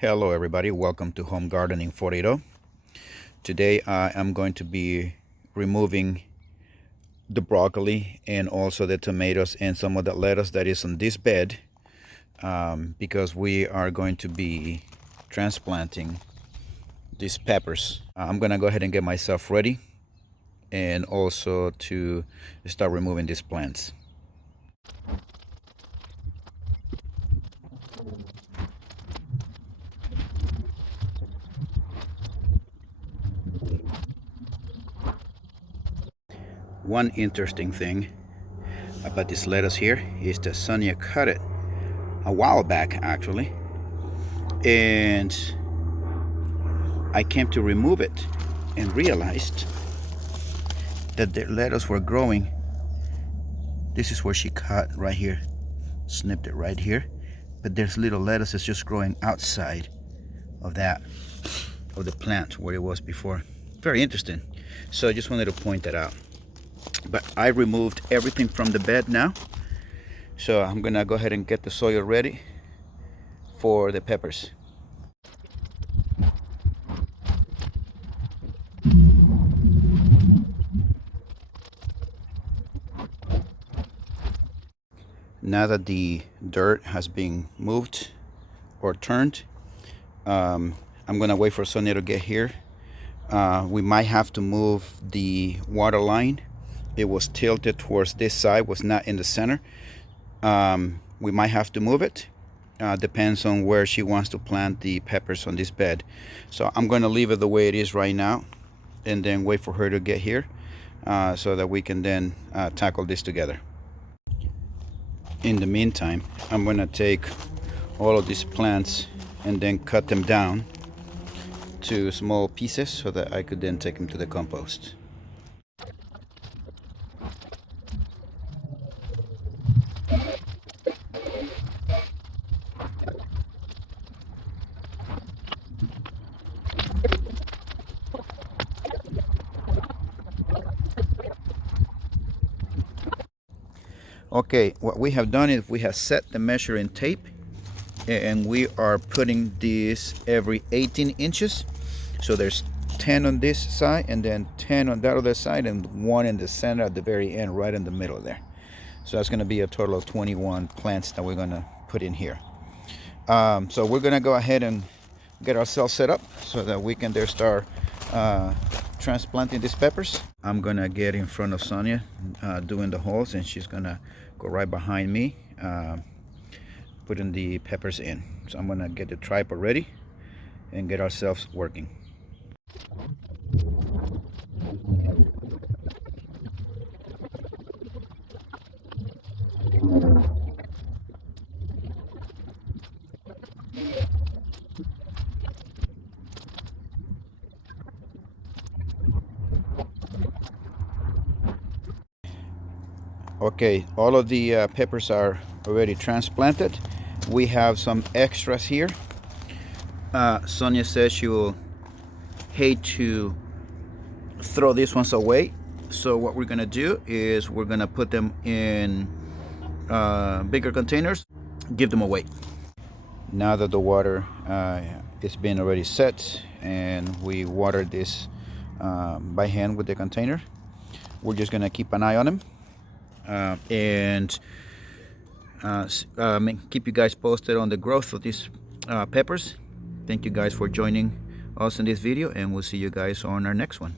Hello everybody, welcome to Home Gardening 40. Today I am going to be removing the broccoli and also the tomatoes and some of the lettuce that is on this bed because we are going to be transplanting these peppers. I'm gonna go ahead and get myself ready and also to start removing these plants. One interesting thing about this lettuce here is that Sonia cut it a while back actually, and I came to remove it and realized that the lettuce were growing. This is where she cut right here, snipped it right here, but there's little lettuces just growing outside of the plant where it was before. Very interesting. So I just wanted to point that out. But I removed everything from the bed now, so I'm gonna go ahead and get the soil ready for the peppers. Now that the dirt has been moved or turned, I'm gonna wait for Sonia to get here. We might have to move the water line. It was tilted towards this side, was not in the center. We might have to move it. Depends on where she wants to plant the peppers on this bed. So I'm gonna leave it the way it is right now and then wait for her to get here so that we can then tackle this together. In the meantime, I'm gonna take all of these plants and then cut them down to small pieces so that I could then take them to the compost. Okay, what we have done is we have set the measuring tape and we are putting this every 18 inches. So there's 10 on this side and then 10 on that other side and one in the center at the very end, right in the middle there. So that's gonna be a total of 21 plants that we're gonna put in here. So we're gonna go ahead and get ourselves set up so that we can there start transplanting these peppers. I'm gonna get in front of Sonia doing the holes, and she's gonna go right behind me putting the peppers in. So I'm gonna get the tripod ready and get ourselves working. Okay, all of the peppers are already transplanted. We have some extras here. Sonia says she will hate to throw these ones away. So what we're gonna do is we're gonna put them in bigger containers, give them away. Now that the water is been already set and we watered this by hand with the container, we're just gonna keep an eye on them and keep you guys posted on the growth of these peppers. Thank you guys for joining us in this video, and we'll see you guys on our next one.